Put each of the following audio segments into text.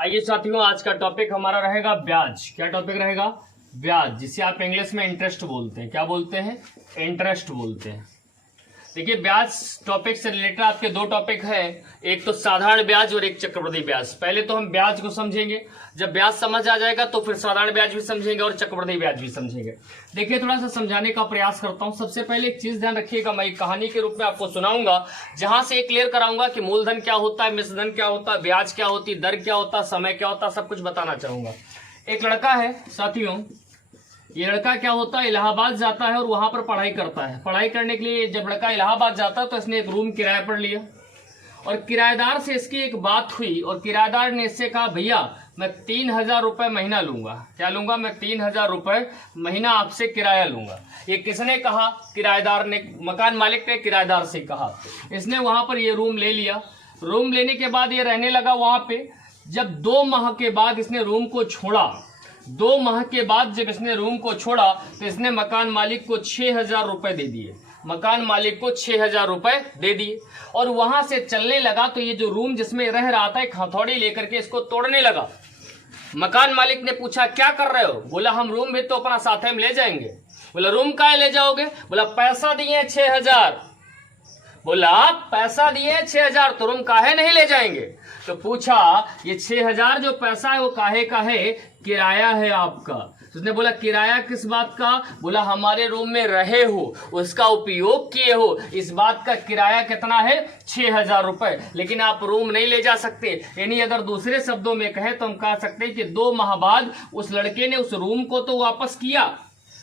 आइए साथियों, आज का टॉपिक हमारा रहेगा ब्याज। क्या टॉपिक रहेगा? ब्याज, जिसे आप इंग्लिश में इंटरेस्ट बोलते हैं। क्या बोलते हैं? इंटरेस्ट बोलते हैं। देखिए, ब्याज टॉपिक से रिलेटेड आपके दो टॉपिक है, एक तो साधारण ब्याज और एक चक्रवृद्धि ब्याज। पहले तो हम ब्याज को समझेंगे, जब ब्याज समझ आ जाएगा तो फिर साधारण ब्याज भी समझेंगे और चक्रवृद्धि ब्याज भी समझेंगे। देखिए, थोड़ा सा समझाने का प्रयास करता हूं। सबसे पहले एक चीज ध्यान रखिएगा, मैं एक कहानी के रूप में आपको सुनाऊंगा, जहां से क्लियर कराऊंगा कि मूलधन क्या होता है, मिश्रधन क्या होता है, ब्याज क्या होती है, दर क्या होता है, समय क्या होता है, सब कुछ बताना चाहूंगा। एक लड़का है साथियों, ये लड़का क्या होता है, इलाहाबाद जाता है और वहां पर पढ़ाई करता है। पढ़ाई करने के लिए जब लड़का इलाहाबाद जाता है तो इसने एक रूम किराए पर लिया और किराएदार से इसकी एक बात हुई और किराएदार ने इससे कहा, भैया मैं 3,000 रुपए महीना लूंगा। क्या लूंगा? मैं 3,000 रुपए महीना आपसे किराया लूंगा। ये किसने कहा? किराएदार ने, मकान मालिक ने किराएदार से कहा। इसने वहां पर ये रूम ले लिया। रूम लेने के बाद ये रहने लगा वहां पे। जब 2 माह के बाद इसने रूम को छोड़ा, 2 माह के बाद जब इसने रूम को छोड़ा तो इसने मकान मालिक को 6,000 रुपए दे दिए। मकान मालिक को 6,000 रुपए दे दिए और वहां से चलने लगा। तो ये जो रूम जिसमें रह रहा था, एक हथौड़ी लेकर के इसको तोड़ने लगा। मकान मालिक ने पूछा, क्या कर रहे हो? बोला, हम रूम भी तो अपना साथ में ले जाएंगे। बोला, रूम काहे ले जाओगे? बोला, पैसा दिए 6,000। बोला, पैसा दिए 6,000 तो रूम काहे नहीं ले जाएंगे? तो पूछा, ये 6,000 जो पैसा है वो काहे का है? किराया है आपका। तो उसने बोला, किराया किस बात का? बोला, हमारे रूम में रहे हो, उसका उपयोग किए हो, इस बात का किराया कितना है? 6,000 रुपए। लेकिन आप रूम नहीं ले जा सकते। यानी अगर दूसरे शब्दों में कहे तो हम कह सकते हैं कि 2 माह बाद उस लड़के ने उस रूम को तो वापस किया,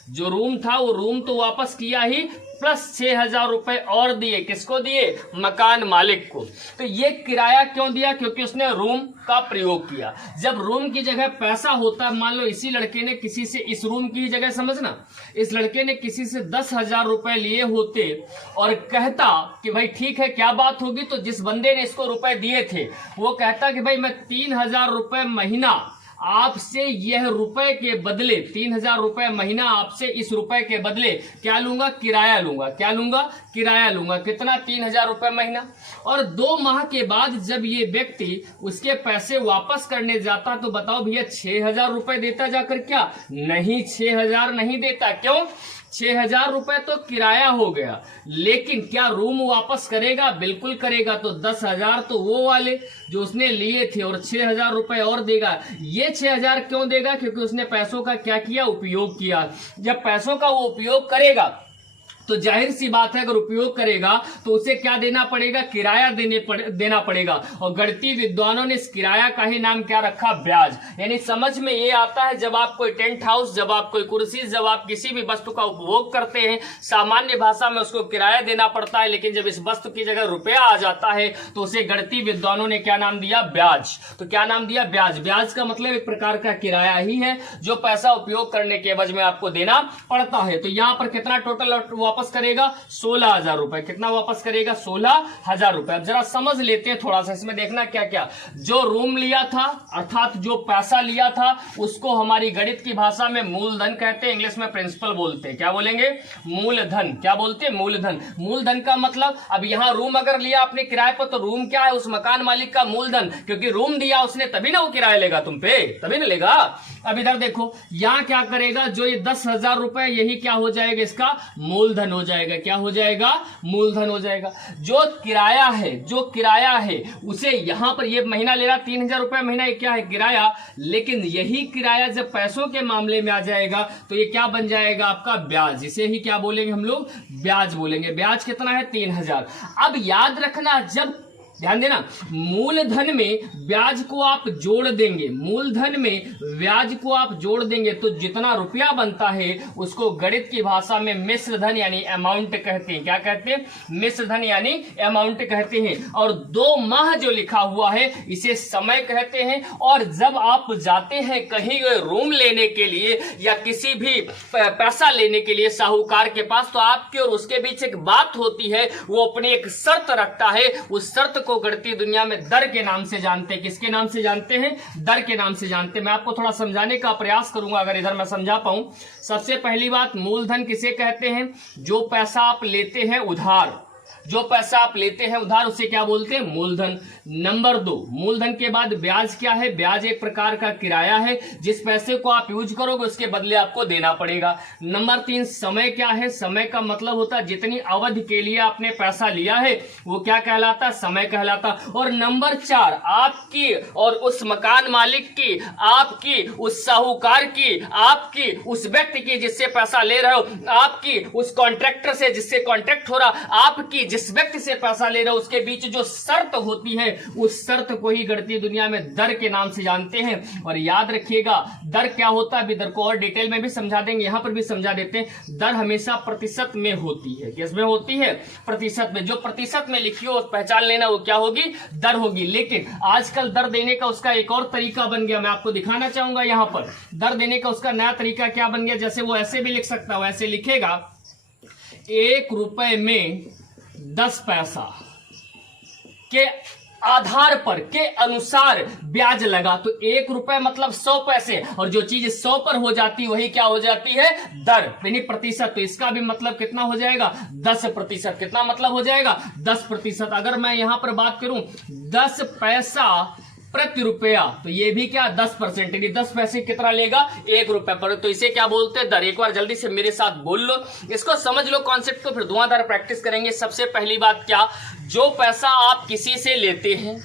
जो रूम था वो रूम तो वापस किया ही, प्लस 6,000 रुपए और दिए। किसको दिए? मकान मालिक को। तो ये किराया क्यों दिया? क्योंकि उसने रूम का प्रयोग किया। जब रूम की जगह पैसा होता है, मान लो इसी लड़के ने किसी से, इस रूम की जगह समझना, इस लड़के ने किसी से 10,000 रुपए लिए होते और कहता कि भाई ठीक है, क्या बात होगी, तो जिस बंदे ने इसको रुपए दिए थे वो कहता कि भाई मैं 3,000 रुपए महीना आपसे, यह रुपए के बदले 3,000 रुपए महीना आपसे इस रुपए के बदले क्या लूंगा? किराया लूंगा। क्या लूंगा? किराया लूंगा। कितना? 3,000 रुपए महीना। और 2 माह के बाद जब ये व्यक्ति उसके पैसे वापस करने जाता तो बताओ भैया, 6,000 रुपए देता जाकर? क्या नहीं, 6,000 नहीं देता। क्यों? 6,000 रुपए तो किराया हो गया, लेकिन क्या रूम वापस करेगा? बिल्कुल करेगा। तो 10,000 तो वो वाले जो उसने लिए थे और 6,000 रुपए और देगा। ये 6,000 क्यों देगा? क्योंकि उसने पैसों का क्या किया? उपयोग किया। जब पैसों का वो उपयोग करेगा तो जाहिर सी बात है, अगर उपयोग करेगा तो उसे क्या देना पड़ेगा? किराया देना पड़ेगा। और गणितीय विद्वानों ने इस किराया का ही नाम क्या रखा? ब्याज। यानी समझ में ये आता है, जब आप कोई टेंट हाउस, जब आप कोई कुर्सी, जब आप किसी भी वस्तु का उपभोग करते हैं, सामान्य भाषा में उसको किराया देना पड़ता है, लेकिन जब इस वस्तु की जगह रुपया आ जाता है तो उसे गणितीय विद्वानों ने क्या नाम दिया? ब्याज। तो क्या नाम दिया? ब्याज। ब्याज का मतलब एक प्रकार का किराया ही है, जो पैसा उपयोग करने के एवज में आपको देना पड़ता है। तो यहां पर कितना टोटल वापस करेगा? 16,000 रुपए। कितना वापस करेगा? 16,000 रुपए। अब जरा समझ लेते हैं थोड़ा सा, इसमें देखना क्या क्या। जो रूम लिया था, अर्थात जो पैसा लिया था, उसको हमारी गणित की भाषा में मूलधन कहते हैं, इंग्लिश में प्रिंसिपल बोलते हैं। क्या बोलेंगे? मूलधन। क्या बोलते हैं? मूलधन। मूलधन का मतलब, अब यहां रूम अगर लिया आपने किराए पर तो रूम क्या है? उस मकान मालिक का मूलधन, क्योंकि रूम दिया उसने तभी ना वो किराया लेगा तुम पे, तभी ना लेगा। अब इधर देखो, यहां क्या करेगा? जो ये 10,000 रुपए, यही क्या हो जाएगा? इसका मूलधन हो जाएगा। क्या हो जाएगा? मूलधन हो जाएगा। जो किराया है, जो किराया है उसे यहां पर ये महीना ले रहा 3,000 रुपए महीना, ये क्या है? किराया। लेकिन यही किराया जब पैसों के मामले में आ जाएगा तो ये क्या बन जाएगा? आपका ब्याज। इसे ही क्या बोलेंगे हम लोग? ब्याज बोलेंगे। ब्याज कितना है? 3,000। अब याद रखना, जब ध्यान देना, मूलधन में ब्याज को आप जोड़ देंगे, मूलधन में ब्याज को आप जोड़ देंगे तो जितना रुपया बनता है उसको गणित की भाषा में मिश्रधन यानी अमाउंट कहते हैं। क्या कहते हैं? मिश्रधन यानी अमाउंट कहते हैं। और 2 माह जो लिखा हुआ है इसे समय कहते हैं। और जब आप जाते हैं कहीं रूम लेने के लिए या किसी भी पैसा लेने के लिए साहूकार के पास, तो आपके और उसके बीच एक बात होती है, वो अपनी एक शर्त रखता है। उस शर्त को गणितीय दुनिया में दर के नाम से जानते हैं। किसके नाम से जानते हैं? दर के नाम से जानते हैं। मैं आपको थोड़ा समझाने का प्रयास करूंगा, अगर इधर मैं समझा पाऊं। सबसे पहली बात, मूलधन किसे कहते हैं? जो पैसा आप लेते हैं उधार, जो पैसा आप लेते हैं उधार उसे क्या बोलते हैं? मूलधन। नंबर 2, मूलधन के बाद ब्याज क्या है? ब्याज एक प्रकार का किराया है, जिस पैसे को आप यूज करोगे उसके बदले आपको देना पड़ेगा। नंबर 3, समय क्या है? समय का मतलब होता है जितनी अवधि के लिए आपने पैसा लिया है वो क्या कहलाता? समय कहलाता। और नंबर 4, आपकी और उस मकान मालिक की, आपकी उस साहूकार की, आपकी उस व्यक्ति की जिससे पैसा ले रहे हो, आपकी उस कॉन्ट्रैक्टर से जिससे कॉन्ट्रैक्ट हो रहा, आपकी जिस व्यक्ति से पैसा ले रहे हो उसके बीच जो शर्त होती है उस शर्त को ही गणितीय दुनिया में दर के नाम से जानते हैं। और याद रखिएगा दर क्या होता है, अभी दर को और डिटेल में भी समझा देंगे, यहां पर भी समझा देते हैं। दर हमेशा प्रतिशत में होती है। किसमें होती है? प्रतिशत में। जो प्रतिशत में लिखी हो पहचान लेना वो क्या होगी? दर होगी। लेकिन आजकल दर देने का उसका एक और तरीका बन गया, मैं आपको दिखाना चाहूंगा। यहां पर दर देने का उसका नया तरीका क्या बन गया, जैसे वो ऐसे भी लिख सकता है, वैसे लिखेगा 1 रुपए में 10 पैसा के आधार पर के अनुसार ब्याज लगा, तो 1 रुपए मतलब 100 पैसे, और जो चीज 100 पर हो जाती वही क्या हो जाती है? दर, यानी प्रतिशत। तो इसका भी मतलब कितना हो जाएगा? 10%। कितना मतलब हो जाएगा? 10%। अगर मैं यहां पर बात करूं 10 पैसा प्रति रुपया, तो ये भी क्या? 10%, यानी 10 पैसे कितना लेगा? 1 रुपए पर। तो इसे क्या बोलते हैं? दर। एक बार जल्दी से मेरे साथ बोल लो, इसको समझ लो कॉन्सेप्ट को, फिर धुआंधार प्रैक्टिस करेंगे। सबसे पहली बात क्या, जो पैसा आप किसी से लेते हैं,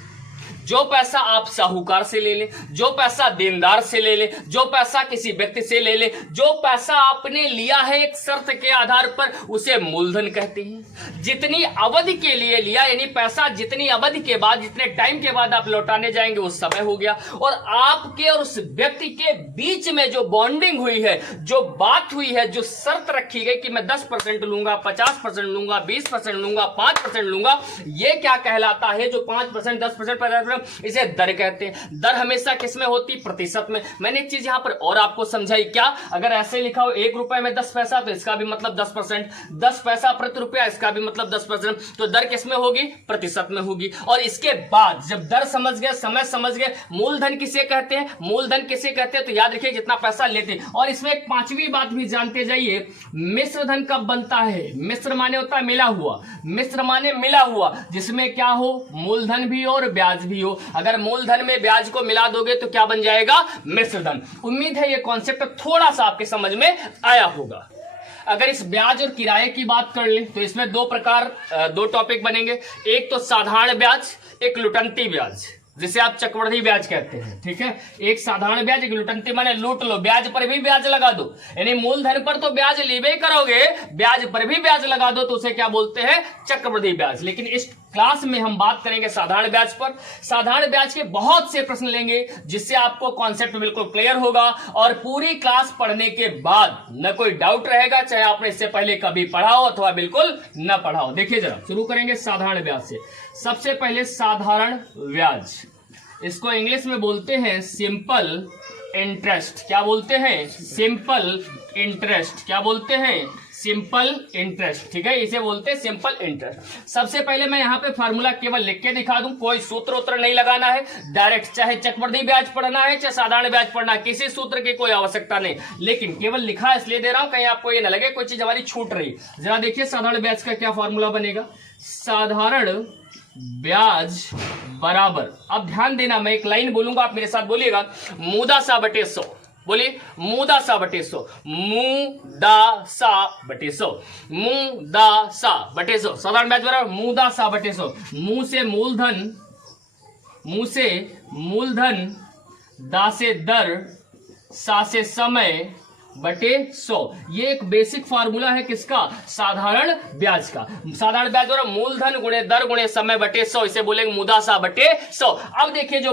जो पैसा आप साहूकार से ले ले, जो पैसा देनदार से ले ले, जो पैसा किसी व्यक्ति से ले ले, जो पैसा आपने लिया है एक शर्त के आधार पर, उसे मूलधन कहते हैं। जितनी अवधि के लिए लिया, यानी पैसा जितनी अवधि के बाद, जितने टाइम के बाद आप लौटाने जाएंगे उस समय हो गया। और आपके और उस व्यक्ति के बीच में जो बॉन्डिंग हुई है, जो बात हुई है, जो शर्त रखी गई कि मैं 10% लूंगा, 50% लूंगा, 20% लूंगा, 5% लूंगा, ये क्या कहलाता है? जो 5%, 10%, 50%, इसे दर कहते हैं। दर हमेशा किसमें होती? प्रतिशत में। मैंने एक चीज यहां पर और आपको समझाई, क्या? अगर ऐसे लिखा हो 1 रुपए में 10 पैसा, तो इसका भी मतलब 10%, 10 पैसा प्रति रुपया, इसका भी मतलब 10%। तो दर किसमें होगी? प्रतिशत में होगी। और इसके बाद जब दर समझ गए, समय समझ गए, मूलधन किसे कहते हैं? मूलधन किसे कहते हैं? तो याद रखिए जितना पैसा लेते हैं। और इसमें एक 5वीं बात भी जानते जाइए, मिश्र धन कब बनता है? मिश्र माने होता है मिला हुआ, मिश्र माने मिला हुआ, जिसमें क्या हो? मूलधन भी और ब्याज भी हो। अगर मूलधन में ब्याज को मिला दोगे तो क्या बन जाएगा? मिश्रधन। उम्मीद है ये कॉन्सेप्ट थोड़ा सा आपके समझ में आया होगा। अगर इस ब्याज और किराए की बात कर ले तो इसमें दो टॉपिक बनेंगे। एक तो साधारण ब्याज, एक लुटंती ब्याज, जिसे आप चक्रवृद्धि ब्याज कहते हैं। ठीक है, एक साधारण ब्याज, एक लुटंती माने लूट लो, ब्याज पर भी ब्याज लगा दो, यानी मूलधन पर तो ब्याज लेवे करोगे, ब्याज पर भी ब्याज लगा दो, तो उसे क्या बोलते हैं? चक्रवृद्धि ब्याज। लेकिन इस क्लास में हम बात करेंगे साधारण ब्याज पर। साधारण ब्याज के बहुत से प्रश्न लेंगे जिससे आपको कॉन्सेप्ट बिल्कुल क्लियर होगा, और पूरी क्लास पढ़ने के बाद न कोई डाउट रहेगा, चाहे आपने इससे पहले कभी पढ़ा हो अथवा बिल्कुल न पढ़ा हो। देखिए जरा, शुरू करेंगे साधारण ब्याज से। सबसे पहले साधारण ब्याज, इसको इंग्लिश में बोलते हैं सिंपल इंटरेस्ट। क्या बोलते हैं? Simple interest. क्या बोलते हैं? Simple interest. ठीक है, इसे बोलते हैं सिंपल इंटरेस्ट। सबसे पहले मैं यहाँ पे फार्मूला केवल लिख के दिखा दूं, कोई सूत्र उत्तर नहीं लगाना है, डायरेक्ट चाहे चक्रवृद्धि ब्याज पढ़ना है चाहे साधारण ब्याज पढ़ना है, किसी सूत्र की कोई आवश्यकता नहीं, लेकिन केवल लिखा इसलिए दे रहा हूं कहीं आपको ये ना लगे कोई चीज हमारी छूट रही। जरा देखिए साधारण ब्याज का क्या फॉर्मूला बनेगा। साधारण ब्याज बराबर, अब ध्यान देना, मैं एक लाइन बोलूंगा, आप मेरे साथ बोलिएगा, मूदा सा बटे 100। बोलिए, मूदा सा बटे 100, मूदा सा बटे 100, मूदा सा बटे 100। साधारण ब्याज बराबर मूदा सा बटे 100। मुंह से मूलधन, दा से दर, सा से समय बटे 100। ये एक बेसिक फार्मूला है किसका? साधारण ब्याज का। साधारण ब्याज बराबर मूलधन गुणे दर गुणे समय बटे 100, इसे बोलेंगे मूदा सा बटे 100। अब देखिए जो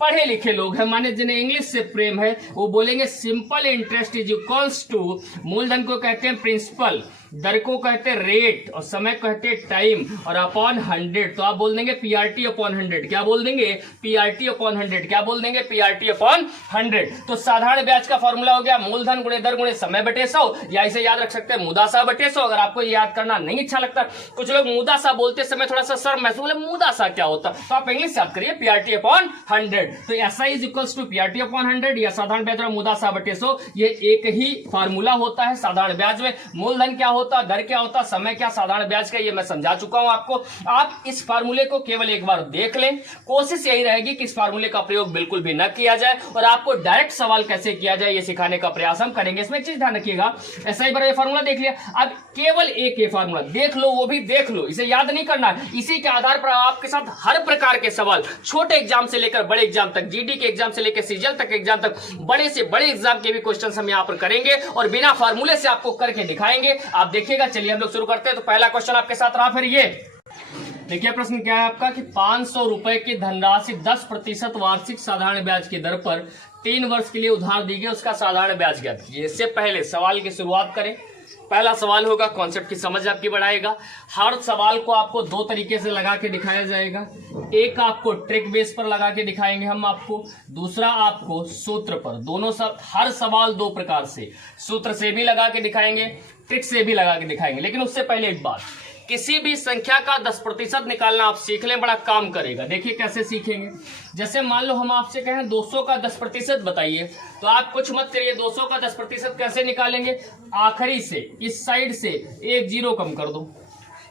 पढ़े लिखे लोग हैं, माने जिन्हें इंग्लिश से प्रेम है, वो बोलेंगे simple interest is equals to, मूलधन को कहते हैं प्रिंसिपल, दर को कहते हैं रेट, और समय कहते हैं टाइम, और अपॉन 100। तो आप बोल देंगे पीआरटी अपॉन 100। क्या बोल देंगे? PRT upon 100। क्या बोल देंगे? PRT upon 100। तो साधारण ब्याज का फॉर्मूला हो गया मूलधन गुणे दर गुणे समय बटे 100, या इसे याद रख सकते हैं मूदा सा बटे 100। अगर आपको याद करना नहीं अच्छा लगता, कुछ लोग मूदा सा बोलते समय थोड़ा सा शर्म महसूस, बोले मूदा सा क्या होता, तो आप इंग्लिश याद करिए पीआरटी अपॉन 100। तो ऐसा is equals to PRT upon 100 या साधारण ब्याज मूदा सा बटे 100, ये एक ही फार्मूला होता है साधारण ब्याज में। मूलधन क्या होता होता, दर क्या होता, समय क्या, साधारण ब्याज का, ये मैं समझा चुका हूं आपको। आप इस फार्मूले को केवल एक बार देख लें। कोशिश यही रहेगी कि इस फार्मूले का प्रयोग बिल्कुल भी न किया जाए और आपको डायरेक्ट सवाल कैसे किया जाए ये सिखाने का प्रयास हम करेंगे। इसमें एक चीज ध्यान रखिएगा, ऐसा ही बार ये फार्मूला देख लिया, अब केवल एक ये फार्मूला देख लो, वो भी देख लो, इसे याद नहीं करना है। इसी के आधार पर आपके साथ हर प्रकार के सवाल, छोटे एग्जाम से लेकर बड़े एग्जाम तक, जीडी के एग्जाम से लेकर सीजीएल तक एग्जाम तक, बड़े से बड़े एग्जाम के भी क्वेश्चन हम यहाँ पर करेंगे और बिना फार्मूले से आपको करके दिखाएंगे, आप देखिएगा। चलिए हम लोग शुरू करते हैं। तो पहला क्वेश्चन आपके साथ रहा फिर ये देखिए, प्रश्न क्या है आपका कि 500 रुपए की धनराशि 10% वार्षिक साधारण ब्याज की दर पर 3 वर्ष के लिए उधार दी गई, उसका साधारण ब्याज ज्ञात कीजिए। इससे पहले सवाल की शुरुआत करें। पहला सवाल होगा, कॉन्सेप्ट की समझ आपकी बढ़ाएगा। हर सवाल को आपको दो तरीके से लगा के दिखाया जाएगा। एक आपको ट्रिक बेस पर लगा के दिखाएंगे हम आपको, दूसरा आपको सूत्र पर। दोनों हर सवाल दो प्रकार से, सूत्र से भी लगा के दिखाएंगे, ट्रिक से भी लगा के दिखाएंगे। लेकिन उससे पहले एक बात, किसी भी संख्या का 10% निकालना आप सीख लें, बड़ा काम करेगा। देखिए कैसे सीखेंगे। जैसे मान लो हम आपसे कहें 200 का 10% बताइए, तो आप कुछ मत करिए, 200 का 10% कैसे निकालेंगे, आखिरी से इस साइड से एक जीरो कम कर दो,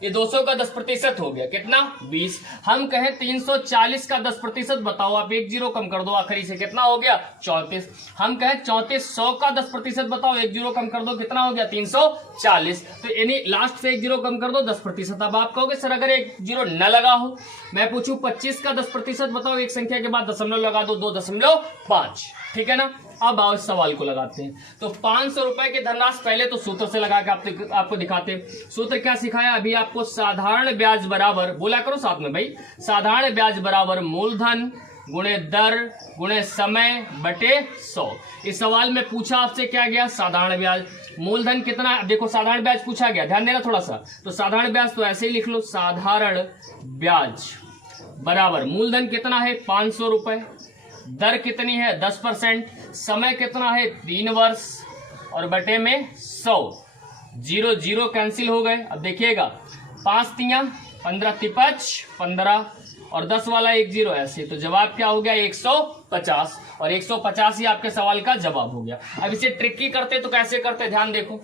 ये 200 का 10% हो गया, कितना 20। हम कहें 340 का 10% बताओ, आप एक जीरो कम कर दो, आखिरी से कितना हो गया 34। हम कहें 3400 का 10% बताओ, एक जीरो कम कर दो, कितना हो गया 340। तो यानी लास्ट से एक जीरो कम कर दो 10%। अब आप कहोगे सर अगर एक जीरो न लगा हो, मैं पूछूं 25 का 10% बताओ, एक संख्या के बाद दशमलव लगा दो, 2.5, ठीक है ना। अब आओ इस सवाल को लगाते हैं। तो 500 रुपए की धनराशि पहले तो सूत्र से लगा के आपको दिखाते हैं। सूत्र क्या सिखाया अभी आपको, साधारण ब्याज बराबर, बोला करो साथ में भाई, साधारण ब्याज बराबर मूलधन गुणे दर गुणे समय बटे 100। इस सवाल में पूछा आपसे क्या गया, साधारण ब्याज। मूलधन कितना, देखो साधारण ब्याज पूछा गया, ध्यान देना थोड़ा सा। तो साधारण ब्याज तो ऐसे ही लिख लो, साधारण ब्याज बराबर मूलधन कितना है 500 रुपए, दर कितनी है 10%, समय कितना है 3 वर्ष और बटे में 100। 0 0 कैंसिल हो गए। अब देखिएगा 5 तियां 15 तिपच 15 और 10 वाला एक जीरो ऐसे, तो जवाब क्या हो गया 150 और 150 ही आपके सवाल का जवाब हो गया। अब इसे ट्रिकी करते तो कैसे करते, ध्यान देखो।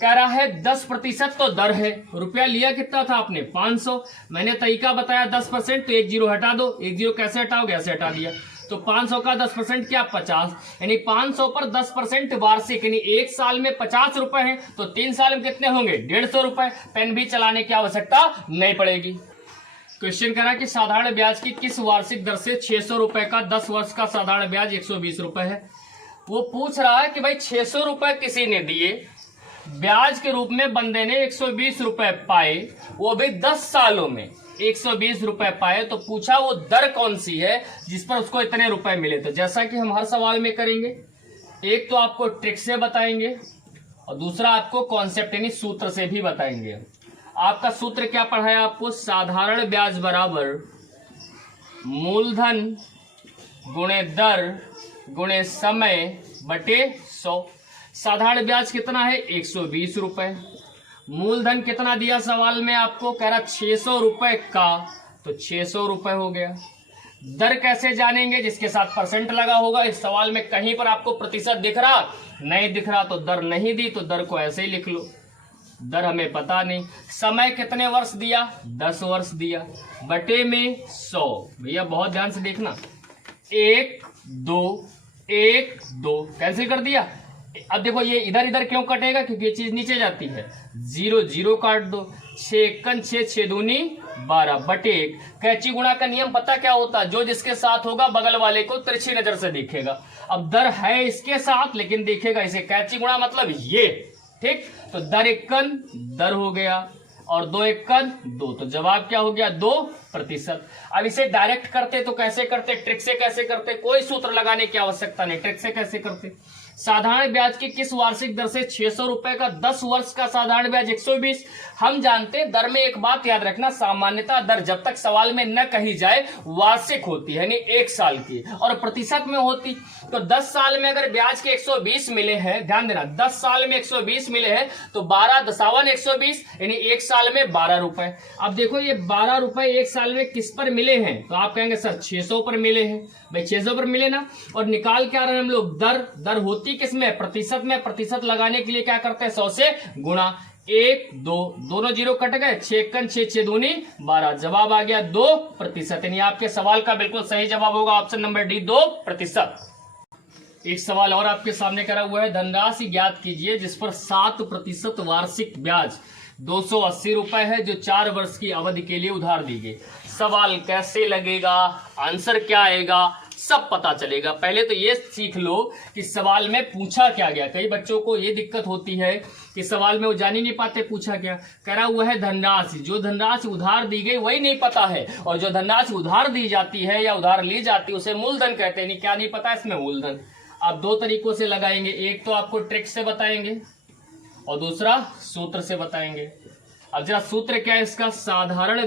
कह रहा है 10% तो दर है, रुपया लिया कितना था आपने 500, मैंने तरीका बताया 10%, तो एक जीरो हटा दो, एक जीरो कैसे हटाओगे, ऐसे हटा दिया। तो 500 का 10% क्या 50, यानी 500 पर 10% वार्षिक, यानी एक साल में 50 रुपए हैं, तो 3 साल में कितने होंगे 150 रुपए। पेन भी चलाने की आवश्यकता नहीं पड़ेगी। क्वेश्चन करा कि साधारण ब्याज की किस वार्षिक दर से 600 रुपए का 10 वर्ष का साधारण ब्याज 120 रुपए है। वो पूछ रहा है कि भाई 600 रुपए किसी ने दिए, ब्याज के रूप में बंदे ने 120 रुपए पाए, वो भी 10 सालों में 120 रुपए पाए, तो पूछा वो दर कौन सी है जिस पर उसको इतने रुपए मिले। तो जैसा कि हम हर सवाल में करेंगे, एक तो आपको ट्रिक से बताएंगे और दूसरा आपको कॉन्सेप्ट यानी सूत्र से भी बताएंगे। आपका सूत्र क्या पढ़ा है आपको, साधारण ब्याज बराबर मूलधन गुणे दर गुणे समय बटे 100। साधारण ब्याज कितना है 120 रुपए, मूलधन कितना दिया सवाल में आपको, कह रहा 600 रुपए का, तो 600 रुपए हो गया। दर कैसे जानेंगे, जिसके साथ परसेंट लगा होगा। इस सवाल में कहीं पर आपको प्रतिशत दिख रहा, नहीं दिख रहा तो दर नहीं दी, तो दर को ऐसे ही लिख लो, दर हमें पता नहीं। समय कितने वर्ष दिया 10 वर्ष दिया, बटे में 100। भैया बहुत ध्यान से देखना, 1 2 1 2 कैंसिल कर दिया। अब देखो ये इधर इधर क्यों कटेगा, क्योंकि ये चीज नीचे जाती है, 0 0 काट दो, 6 1 6 6 दूनी 12 बटे 1। कैची गुणा का नियम पता क्या होता, जो जिसके साथ होगा बगल वाले को तिरछी नजर से देखेगा। अब दर है इसके साथ लेकिन देखेगा इसे, कैची गुणा मतलब ये, ठीक। तो दर 1 दर हो गया और 2 1 2, तो जवाब क्या हो गया 2%। अब इसे डायरेक्ट करते तो कैसे करते, ट्रिक से कैसे करते, कोई सूत्र लगाने की आवश्यकता नहीं, ट्रिक से कैसे करते। साधारण ब्याज की किस वार्षिक दर से 600 रुपए का 10 वर्ष का साधारण ब्याज 120। हम जानते हैं दर में एक बात याद रखना, सामान्यतः दर जब तक सवाल में न कही जाए वार्षिक होती है, यानी 1 साल की, और प्रतिशत में होती। तो 10 साल में अगर ब्याज के 120 मिले हैं, ध्यान देना 10 साल में 120 मिले हैं, तो 12 दशावन 120, यानी 1 साल में 12 रुपए। अब देखो ये 12 रुपए 1 साल में किस पर मिले हैं, तो आप कहेंगे सर 600 पर मिले हैं। भाई 600 पर मिले ना, और निकाल क्या रहे हैं हम लोग, दर। दर होती किसमें, प्रतिशत में। प्रतिशत लगाने के लिए क्या करते हैं 100 से गुणा, 1 2 दोनों जीरो कट गए, 6 6 6 दूनी 12, जवाब आ गया 2%। यानी आपके सवाल का बिल्कुल सही जवाब होगा ऑप्शन नंबर डी 2%। एक सवाल और आपके सामने करा हुआ है, धनराशि ज्ञात कीजिए जिस पर 7% वार्षिक ब्याज 280 रुपए है जो 4 वर्ष की अवधि के लिए उधार दी गई। सवाल कैसे लगेगा, आंसर क्या आएगा, सब पता चलेगा। पहले तो ये सीख लो कि सवाल में पूछा क्या गया। कई बच्चों को ये दिक्कत होती है कि सवाल में वो जान ही नहीं पाते पूछा क्या। करा हुआ है धनराशि, जो धनराशि उधार दी गई वही नहीं पता है, और जो धनराशि उधार दी जाती है या उधार ली जाती है उसे मूलधन कहते हैं। नहीं, क्या नहीं पता इसमें मूलधन। आप दो तरीकों से लगाएंगे, एक तो आपको ट्रिक से बताएंगे और दूसरा सूत्र से बताएंगे। अब जरा सूत्र क्या है इसका, साधारण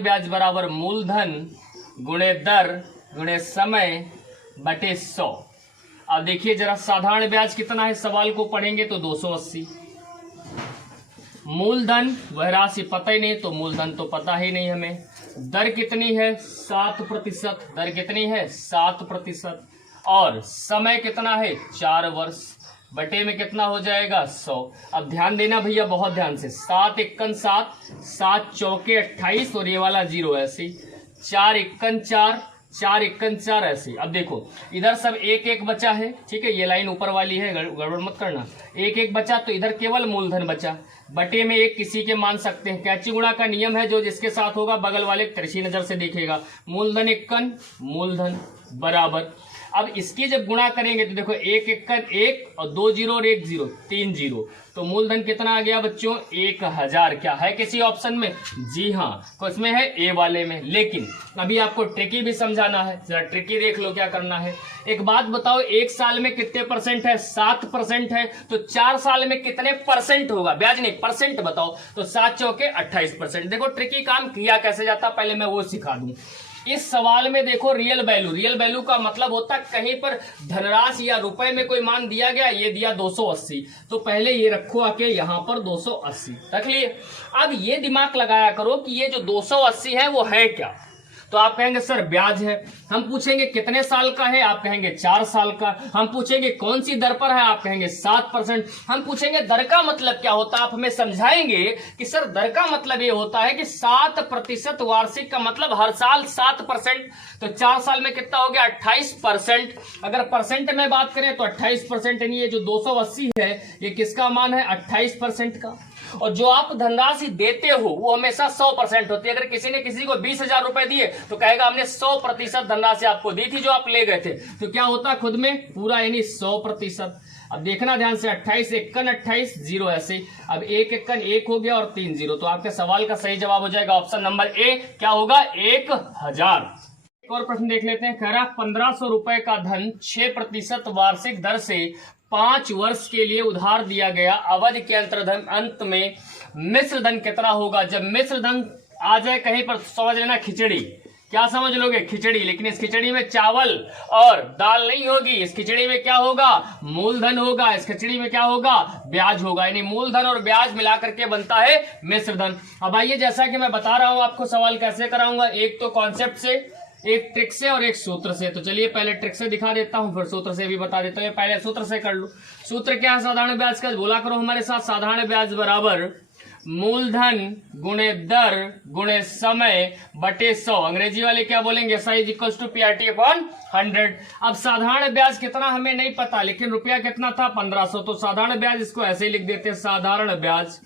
ब्याज बराबर मूलधन गुणे दर गुणे समय बटे 100। अब देखिए जरा साधारण ब्याज कितना है, सवाल को पढ़ेंगे तो 280। मूलधन वह राशि पता ही नहीं, तो मूलधन तो पता ही नहीं हमें। दर कितनी है 7%, दर कितनी है 7%, और समय कितना है 4 वर्ष, बटे में कितना हो जाएगा 100। अब ध्यान देना भैया बहुत ध्यान से, 7 एकन 7, 7 चौके 28 और ये वाला 0 ऐसे, 4 एकन 4, 4 एकन 4 ऐसे। अब देखो इधर सब एक एक बचा है, ठीक है, ये लाइन ऊपर वाली है, गड़बड़ मत करना। एक एक बचा तो इधर केवल मूलधन बचा, बटे में एक किसी के मान सकते हैं। कैची गुणा का नियम है, जो जिसके साथ होगा बगल वाले तिरछी नजर से देखेगा। मूलधन एकन मूलधन बराबर, अब इसकी जब गुणा करेंगे तो देखो 1 एकन 1 और 2 जीरो और 1 जीरो 3 जीरो, तो मूलधन कितना आ गया बच्चों 1000। क्या है किसी ऑप्शन में? जी हाँ, तो इसमें है ए वाले में। लेकिन अभी आपको ट्रिकी भी समझाना है, जरा ट्रिकी देख लो क्या करना है। एक बात बताओ, 1 साल में कितने परसेंट है? 7% है, तो 4 साल में कितने परसेंट होगा? ब्याज नहीं परसेंट बताओ, तो 7 चौके 28%। देखो ट्रिकी काम किया कैसे जाता, पहले मैं वो सिखा दूं। इस सवाल में देखो रियल वैल्यू का मतलब होता है कहीं पर धनराशि या रुपए में कोई मान दिया गया, ये दिया 280, तो पहले ये रखो आके यहां पर 280 रख लिए। अब ये दिमाग लगाया करो कि ये जो 280 है वो है क्या। तो आप कहेंगे सर ब्याज है। हम पूछेंगे कितने साल का है, आप कहेंगे 4 साल का। हम पूछेंगे कौन सी दर पर है, आप कहेंगे 7%। हम पूछेंगे दर का मतलब क्या होता है, आप हमें समझाएंगे कि सर दर का मतलब ये होता है कि 7% वार्षिक का मतलब हर साल 7%, तो 4 साल में कितना हो गया 28%। अगर परसेंट में बात करें तो 28%, यानी ये जो 280 है ये किसका मान है 28% का। और जो आप धनराशि देते हो वो हमेशा 100% होती है। अगर किसी ने किसी को 20,000 रुपए दिए तो कहेगा हमने 100% धनराशि आपको दी थी जो आप ले गए थे, तो क्या होता है खुद में पूरा यानी 100%। अब देखना ध्यान से, 28 एकन 28 जीरो ऐसे, अब 1 एकन 1 हो गया और 3 जीरो, तो आपके सवाल का सही जवाब हो जाएगा ऑप्शन नंबर ए, क्या होगा 1000। एक और प्रश्न देख लेते हैं, कह रहा 1500 रुपए का धन 6% वार्षिक दर से 5 वर्ष के लिए उधार दिया गया, अवधि के अंत में मिश्र धन कितना होगा। जब मिश्र धन आ जाए कहीं पर समझ लेना खिचड़ी, क्या समझ लोगे खिचड़ी, लेकिन इस खिचड़ी में चावल और दाल नहीं होगी, इस खिचड़ी में क्या होगा मूलधन होगा, इस खिचड़ी में क्या होगा ब्याज होगा, यानी मूलधन और ब्याज मिलाकर के बनता है मिश्र धन। अब आइए जैसा कि मैं बता रहा हूं आपको सवाल कैसे कराऊंगा, एक तो कॉन्सेप्ट से, एक ट्रिक से और एक सूत्र से। तो चलिए पहले ट्रिक से दिखा देता हूं फिर सूत्र से भी बता देता हूं। पहले सूत्र से कर लो। सूत्र क्या है साधारण ब्याज का, बोला करो हमारे साथ, साधारण ब्याज बराबर मूलधन गुणे दर गुणे समय बटे 100। अंग्रेजी वाले क्या बोलेंगे, SI is equal to PRT upon 100। अब साधारण ब्याज कितना हमें नहीं पता, लेकिन रुपया कितना था 1500, तो साधारण ब्याज इसको ऐसे ही लिख देते हैं साधारण ब्याज।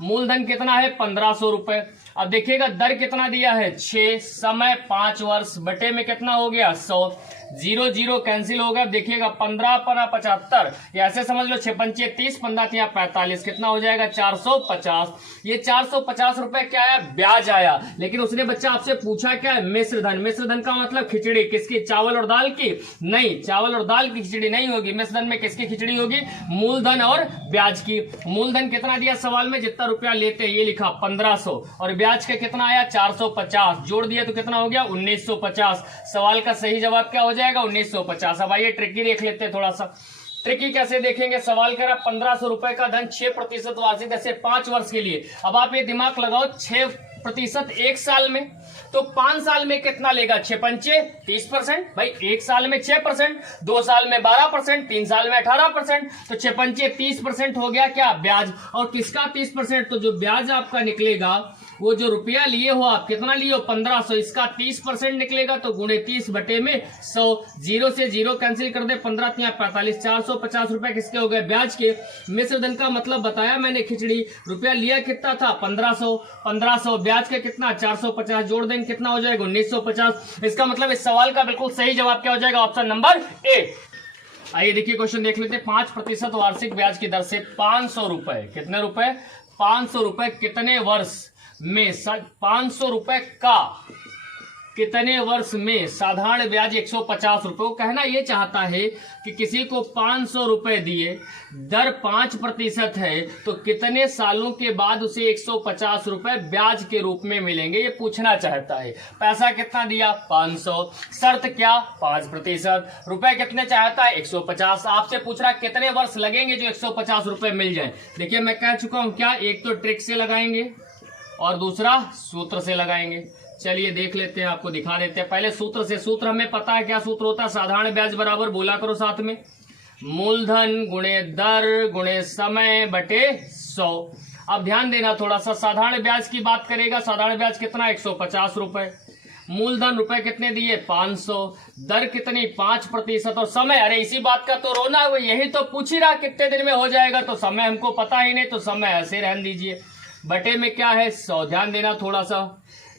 मूलधन कितना है 1500 रुपए। अब देखिएगा दर कितना दिया है 6, समय 5 वर्ष, बटे में कितना हो गया 100, 0 0 कैंसिल हो गया। देखिएगा 15 पर 75, या ऐसे समझ लो 6 पंचे 30, 15 तिया 45, कितना हो जाएगा 450। ये 450 रुपए क्या है ब्याज आया। लेकिन उसने बच्चा आपसे पूछा क्या है मिश्र धन। मिश्र धन का मतलब खिचड़ी किसकी, चावल और दाल की? नहीं, चावल और दाल की खिचड़ी नहीं होगी। मिश्र धन में किसकी खिचड़ी होगी, मूलधन और ब्याज की। मूलधन कितना दिया सवाल में, जितना रुपया लेते ये लिखा 1500, और ब्याज का कितना आया 450, जोड़ दिया तो कितना हो गया 1950। सवाल का सही जवाब क्या हो जाएगा 1950। अब आइए ट्रिकी देख लेते हैं थोड़ा सा। ट्रिकी कैसे देखेंगे, सवाल कह रहा 1500 रुपए का धन 6% वार्षिक दर से 5 वर्ष के लिए। अब आप ये दिमाग लगाओ, प्रतिशत एक साल में, तो 5 साल में कितना लेगा? 6 पंचे 30%। भाई एक साल में 6%, 2 साल में 12%, 3 साल में 18%, तो 6 पंचे 30% हो गया क्या? ब्याज। और किसका 30%? तो जो ब्याज आपका निकलेगा, वो जो रुपया लिए हो आप, कितना लिए हो? 1500, इसका 30% निकलेगा, तो गुणे 30 बटे में 100। 0 से 0 कैंसिल कर दे, 15 45, 450 रुपए किसके हो गए? ब्याज के। मिश्र धन का मतलब बताया मैंने, खिचड़ी। रुपया लिया कितना था? 1500, 1500 ब्याज के कितना? 450, जोड़ देंगे कितना हो जाएगा? 1950। इसका मतलब इस सवाल का बिल्कुल सही जवाब क्या हो जाएगा? Option number A. आइए देखिए क्वेश्चन देख लेते हैं। 5% वार्षिक ब्याज की दर से 500 रुपए, कितने रुपए? 500 रुपए कितने वर्ष में? 500 रुपए का कितने वर्ष में? साधारण ब्याज 150 रुपए। वो कहना ये चाहता है कि किसी को 500 रुपए दिए, दर 5% है, तो कितने सालों के बाद उसे 150 रुपए ब्याज के रूप में मिलेंगे, ये पूछना चाहता है। पैसा कितना दिया? 500। शर्त क्या? 5%। रुपए कितने चाहता है? 150। आपसे पूछ रहा कितने वर्ष लगेंगे जो 150 रुपए मिल जाए। देखिए मैं कह चुका हूं क्या, एक तो ट्रिक से लगाएंगे और दूसरा सूत्र से लगाएंगे। चलिए देख लेते हैं, आपको दिखा देते हैं। पहले सूत्र से। सूत्र हमें पता है क्या सूत्र होता है? साधारण ब्याज बराबर, बोला करो साथ में, मूलधन गुणे दर गुणे समय बटे 100। अब ध्यान देना थोड़ा सा, साधारण ब्याज की बात करेगा। साधारण ब्याज कितना? 150 रुपए। मूलधन रुपए कितने दिए? 500। दर कितनी? 5%। और समय, अरे इसी बात का तो रोना है, यही तो पूछ ही रहा कितने दिन में हो जाएगा, तो समय हमको पता ही नहीं, तो समय ऐसे रहने दीजिए। बटे में क्या है? 100। ध्यान देना थोड़ा सा,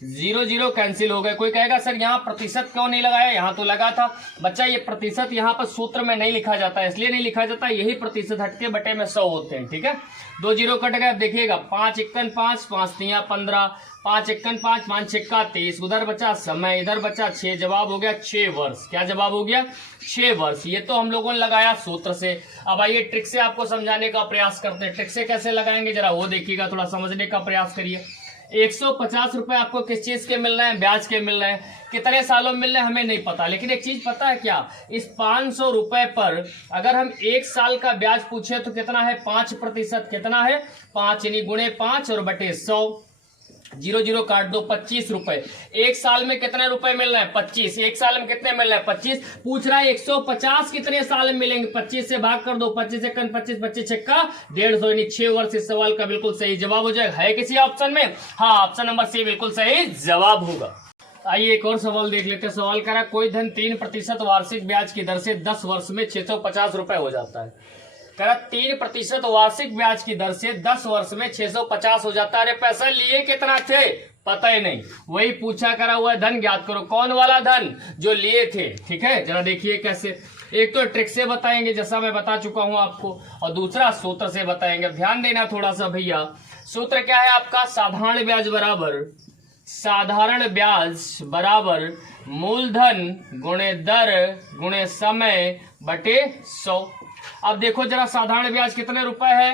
0 0 कैंसिल हो गए। कोई कहेगा सर यहाँ प्रतिशत क्यों नहीं लगाया? यहाँ तो लगा था। बच्चा ये प्रतिशत यहाँ पर सूत्र में नहीं लिखा जाता है, इसलिए नहीं लिखा जाता, यही प्रतिशत हटके बटे में 100 होते हैं। ठीक है, 2 0 कट गए। अब देखिएगा, 5 1 5, 5 3 15, 5 1 5, 5 6 30। उधर बचा समय, इधर बचा 6। जवाब हो गया 6 वर्ष। क्या जवाब हो गया? 6 वर्ष। ये तो हम लोगों ने लगाया सूत्र से। अब आइए ट्रिक से आपको समझाने का प्रयास करते हैं। ट्रिक से कैसे लगाएंगे जरा वो देखिएगा, थोड़ा समझने का प्रयास करिए। 150 रुपए आपको किस चीज के मिल रहे हैं? ब्याज के मिल रहे हैं। कितने सालों में मिल रहे हैं हमें नहीं पता, लेकिन एक चीज पता है क्या, इस 500 रुपए पर अगर हम 1 साल का ब्याज पूछे तो कितना है? 5%। कितना है? 5, यानी गुणे 5 और बटे 100। 0 0 काट दो, 25 रुपए। 1 साल में कितने रुपए मिल रहे हैं? 25। 1 साल में कितने मिल रहे हैं? 25। पूछ रहा है 150 कितने साल में मिलेंगे? 25 से भाग कर दो, 25 1 25, 25 6 150, यानी 6 वर्ष। इस सवाल का बिल्कुल सही जवाब हो जाएगा। है किसी ऑप्शन में? हाँ, ऑप्शन नंबर सी बिल्कुल सही जवाब होगा। आइए एक और सवाल देख लेते हैं। सवाल करा, कोई धन 3% वार्षिक ब्याज की दर से 10 वर्ष में 650 रुपए हो जाता है। करा 3% वार्षिक ब्याज की दर से 10 वर्ष में 650 हो जाता है। अरे पैसा लिए कितना थे? पता ही नहीं। वही पूछा करा हुआ धन ज्ञात करो। कौन वाला धन? जो लिए थे। ठीक है, जरा देखिए कैसे। एक तो ट्रिक से बताएंगे जैसा मैं बता चुका हूं आपको, और दूसरा सूत्र से बताएंगे। ध्यान देना थोड़ा सा भैया। सूत्र क्या है आपका? साधारण ब्याज बराबर, साधारण ब्याज बराबर मूलधन गुणे दर गुणे समय बटे 100। अब देखो जरा, साधारण ब्याज कितने रुपए है?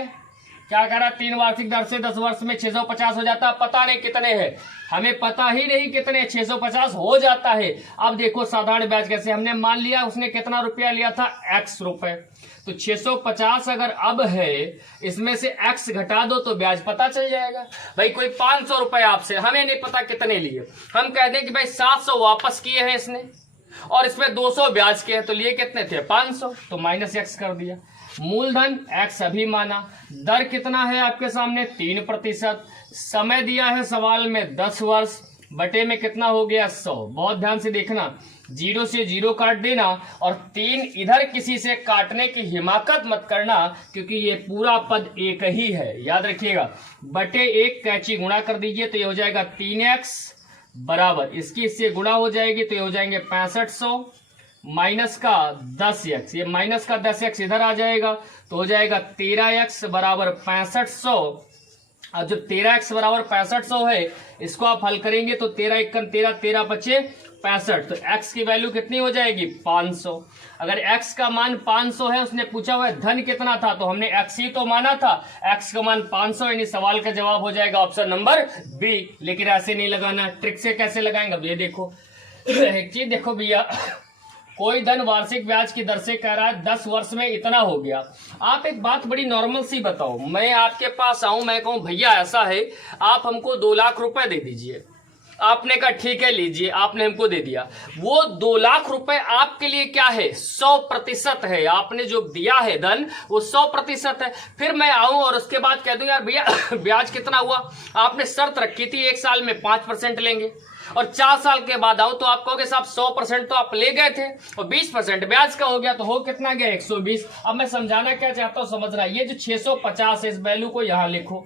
क्या कह रहा? 3 वार्षिक दर से 10 वर्ष में 650 हो जाता है। पता नहीं कितने हैं, हमें पता ही नहीं कितने, 650 हो जाता है। अब देखो साधारण ब्याज कैसे, हमने मान लिया उसने कितना रुपया लिया था? x रुपए। तो 650 अगर अब है, इसमें से x घटा दो तो ब्याज पता चल जाएगा। भाई कोई 500 रुपए आपसे, हमें नहीं पता कितने लिए, हम कह दें कि भाई 700 वापस किए हैं इसने और इसमें 200 ब्याज के हैं, तो लिए कितने थे? 500, तो माइनस x कर दिया। मूलधन x अभी माना, दर कितना है आपके सामने? 3%। समय दिया है सवाल में 10 वर्ष, बटे में कितना हो गया? 100। बहुत ध्यान से देखना, 0 से 0 काट देना और 3 इधर किसी से काटने की हिमाकत मत करना, क्योंकि ये पूरा पद एक ही है, याद रखिएगा। बटे 1 कैंची गुणा कर दीजिए तो ये हो जाएगा 3x बराबर, इसकी इससे गुणा हो जाएगी तो ये हो जाएंगे 6500 माइनस का 10x, ये माइनस का 10x इधर आ जाएगा तो हो जाएगा 13x बराबर 6500। अब जब 13x बराबर 6500 है, इसको आप हल करेंगे तो 13 1 13, 13 5 65, तो x की वैल्यू कितनी हो जाएगी? 500। अगर x का मान 500 है, उसने पूछा हुआ है धन कितना था, तो हमने x ही तो माना था, x का मान 500, यानी सवाल का जवाब हो जाएगा ऑप्शन नंबर बी। लेकिन ऐसे नहीं लगाना, ट्रिक से कैसे लगाएंगे? अब ये देखो, एक चीज देखो भैया, कोई धन वार्षिक ब्याज की दर से कह रहा है 10 वर्ष में इतना हो गया। आप एक बात बड़ी नॉर्मल सी बताओ, मैं आपके पास आऊं, मैं कहूं भैया ऐसा है आप हमको 2 लाख रुपए दे दीजिए, आपने कहा ठीक है लीजिए, आपने हमको दे दिया। वो 2 लाख रुपए आपके लिए क्या है? 100% है। आपने जो दिया है धन वो 100% है। फिर मैं आऊं और उसके बाद कह दूं यार भैया ब्याज कितना हुआ? आपने शर्त रखी थी 1 साल में 5% लेंगे, और 4 साल के बाद आओ तो आप कहोगे साहब 100% तो आप ले गए थे और 20% ब्याज का हो गया, तो हो कितना गया? 120। अब मैं समझाना क्या चाहता हूं समझना, ये जो 650 है इस वैल्यू को यहां लिखो,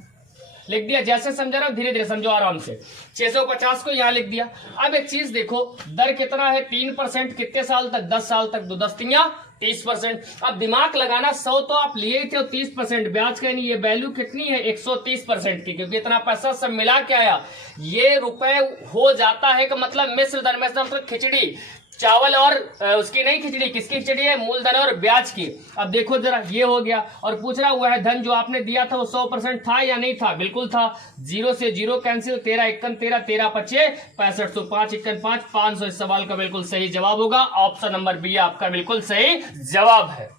लिख दिया। जैसे समझा रहा हूं धीरे धीरे समझो आराम से। 650 को यहां लिख दिया। अब एक चीज देखो, दर कितना है? 3%। कितने साल तक? 10 साल तक। 2 10 3 30%। अब दिमाग लगाना, 100 तो आप लिए ही थे और 30% ब्याज का नहीं, ये वैल्यू कितनी है? 130% की, क्योंकि इतना पैसा सब मिला के आया। ये रुपए हो जाता है कि मतलब मिश्र धन में मतलब खिचड़ी, चावल और उसकी नहीं खिचड़ी, किसकी खिचड़ी है? मूलधन और ब्याज की। अब देखो जरा, ये हो गया और पूछ रहा हुआ है धन जो आपने दिया था वो 100% था या नहीं था? बिल्कुल था। 0 से 0 कैंसिल, 13 1 13, 13 5 65, 5 1 5 500। इस सवाल का बिल्कुल सही जवाब होगा ऑप्शन नंबर बी आपका बिल्कुल सही जवाब है।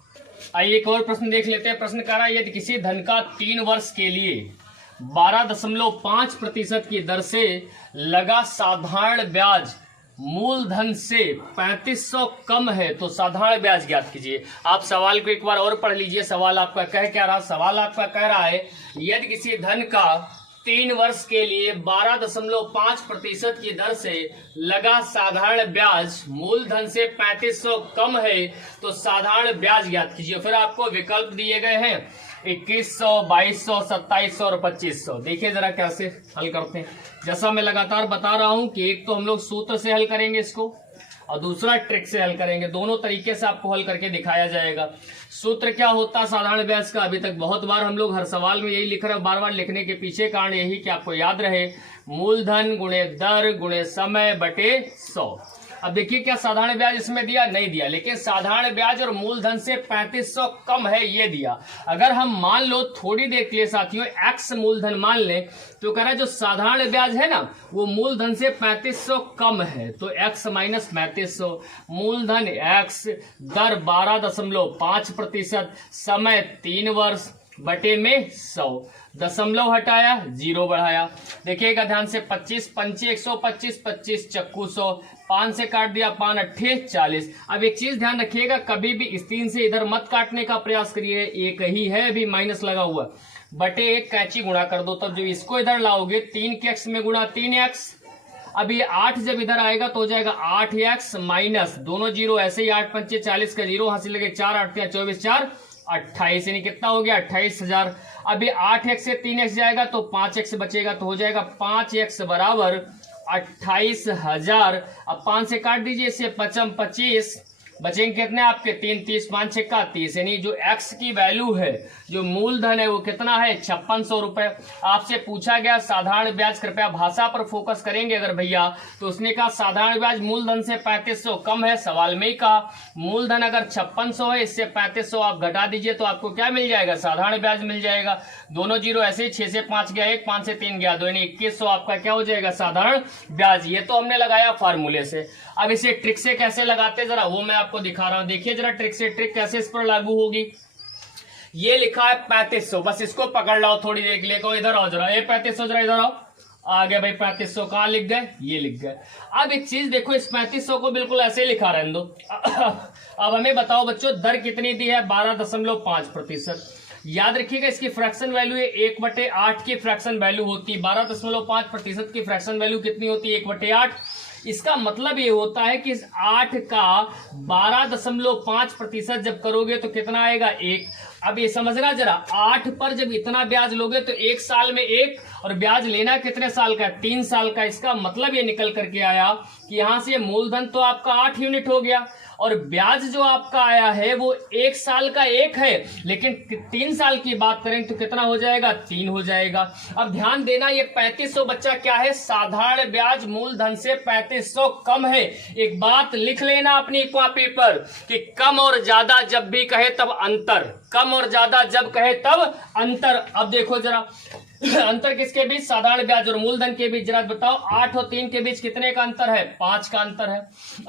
आइए एक और प्रश्न देख लेते हैं। प्रश्न कह रहा है यदि किसी धन का 3 वर्ष के लिए 12.5% की दर से लगा साधारण ब्याज मूलधन से 3500 कम है तो साधारण ब्याज ज्ञात कीजिए। आप सवाल को एक बार और पढ़ लीजिए। सवाल आपका कह क्या रहा? सवाल आपका कह रहा है यदि किसी धन का 3 वर्ष के लिए 12.5% की दर से लगा साधारण ब्याज मूलधन से 3500 कम है तो साधारण ब्याज ज्ञात कीजिए। फिर आपको विकल्प दिए गए हैं 2100, 2200, 2700 और 2500। देखिए जरा कैसे हल करते हैं। जैसा मैं लगातार बता रहा हूं कि एक तो हम लोग सूत्र से हल करेंगे इसको और दूसरा ट्रिक से हल करेंगे। दोनों तरीके से आपको हल करके दिखाया जाएगा। सूत्र क्या होता है साधारण ब्याज का? अभी तक बहुत बार हम लोग हर सवाल में यही लिख रहे हैं। बार बार लिखने के पीछे कारण यही कि आपको याद रहे, मूलधन गुणे दर गुणे समय बटे 100। अब देखिए क्या साधारण ब्याज इसमें दिया? नहीं दिया, लेकिन साधारण ब्याज और मूलधन से 3500 कम है ये दिया। अगर हम मान लो थोड़ी देर के लिए साथियों x मूलधन मान लें तो कह रहा है जो साधारण ब्याज है ना वो मूलधन से 3500 कम है, तो x माइनस 3500, मूलधन x, दर 12.5%, समय 3 वर्ष बटे में 100, दशमलव हटाया 0 बढ़ाया। देखिएगा ध्यान से 25 पंचे 125, 25 चक्कू 100, 5 से काट दिया 5 अट्ठे 40। अब एक चीज ध्यान रखिएगा, कभी भी इस 3 से इधर मत काटने का प्रयास करिए, एक ही है अभी माइनस लगा हुआ, बटे 1 कैंची गुणा कर दो। तब जब इसको इधर लाओगे 3 के x में गुणा 3x, अब ये 8 जब इधर आएगा तो हो जाएगा 8x माइनस दोनों जीरो, ऐसे ही 8 पंचे 40 का 0 हासिल लगे 4 8 24 4 28, यानी कितना हो गया? 28,000। अब ये 8x से 3x जाएगा तो 5x बचेगा, तो हो जाएगा 5x बराबर 28,000। अब 5 से काट दीजिए, इससे 5 25, बचेंगे कितने आपके? 3 30, 5 छक्का 30, यानी जो x की वैल्यू है, जो मूलधन है वो कितना है? 5600 रुपए। आपसे पूछा गया साधारण ब्याज, कृपया भाषा पर फोकस करेंगे अगर भैया, तो उसने कहा साधारण ब्याज मूलधन से 3500 कम है। सवाल में ही कहा मूलधन अगर 5600 है, इससे 3500 आप घटा दीजिए तो आपको क्या मिल जाएगा? साधारण ब्याज मिल जाएगा। दोनों जीरो ऐसे ही, 6 से 5 गया 1, 5 से 3 गया 2, यानी 2100 आपका क्या हो जाएगा? साधारण ब्याज। ये तो हमने लगाया फार्मूले से। अब इसे ट्रिक से कैसे लगाते जरा वो मैं आपको दिखा रहा हूं। देखिए जरा ट्रिक से, ट्रिक कैसे इस पर लागू होगी। ये लिखा है 3500, बस इसको पकड़ लाओ थोड़ी देर के लिए, को इधर आओ जरा, ये 3500 जरा इधर आओ, आ गया भाई 3500। कहां लिख गए? ये लिख गए। अब एक चीज देखो, इस 3500 को बिल्कुल ऐसे लिखा रहने दो। अब हमें बताओ बच्चों दर कितनी दी है? 12.5%। याद रखिएगा इसकी फ्रैक्शन वैल्यू है 1/8 की फ्रैक्शन वैल्यू होती है। 12.5% की फ्रैक्शन वैल्यू कितनी होती है? 1/8। इसका मतलब ये होता है कि इस 8 का 12.5% जब करोगे तो कितना आएगा? 1। अब ये समझना जरा, 8 पर जब इतना ब्याज लोगे तो 1 साल में 1, और ब्याज लेना कितने साल का? 3 साल का। इसका मतलब ये निकल करके आया कि यहां से मूलधन तो आपका 8 यूनिट हो गया और ब्याज जो आपका आया है वो 1 साल का 1 है, लेकिन 3 साल की बात करें तो कितना हो जाएगा? 3 हो जाएगा। अब ध्यान देना, ये 3500 बच्चा क्या है? साधारण ब्याज मूलधन से 3500 कम है। एक बात लिख लेना अपनी कॉपी पर कि कम और ज्यादा जब भी कहे तब अंतर, कम और ज्यादा जब कहे तब अंतर। अब देखो जरा अंतर किसके बीच? साधारण ब्याज और मूलधन के बीच। जरा बताओ 8 और 3 के बीच कितने का अंतर है? 5 का अंतर है।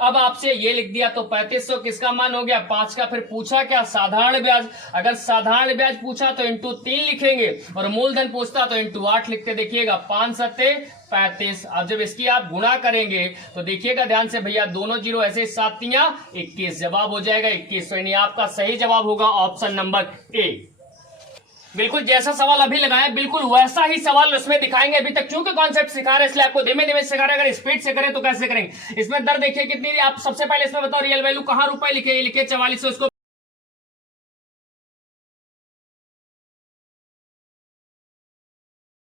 अब आपसे ये लिख दिया तो 3500 किसका मान हो गया? 5 का। फिर पूछा क्या? साधारण ब्याज। अगर साधारण ब्याज पूछा तो इंटू 3 लिखेंगे और मूलधन पूछता तो इंटू 8 लिखते। देखिएगा 5 सत्ते 35। अब जब इसकी आप गुणा करेंगे तो देखिएगा ध्यान से भैया, दोनों जीरो ऐसे 7 तिया 21, जवाब हो जाएगा 21। तो यानी आपका सही जवाब होगा ऑप्शन नंबर ए। बिल्कुल जैसा सवाल अभी लगाया बिल्कुल वैसा ही सवाल उसमें दिखाएंगे। अभी तक चूंकि कॉन्सेप्ट सिखा रहे हैं इसलिए आपको धीमे धीमे सिखा रहे हैं। अगर स्पीड से करें तो कैसे करेंगे? इसमें दर देखिए कितनी, आप सबसे पहले इसमें बताओ रियल वैल्यू कहां रुपए लिखे? लिखे 4400। इसको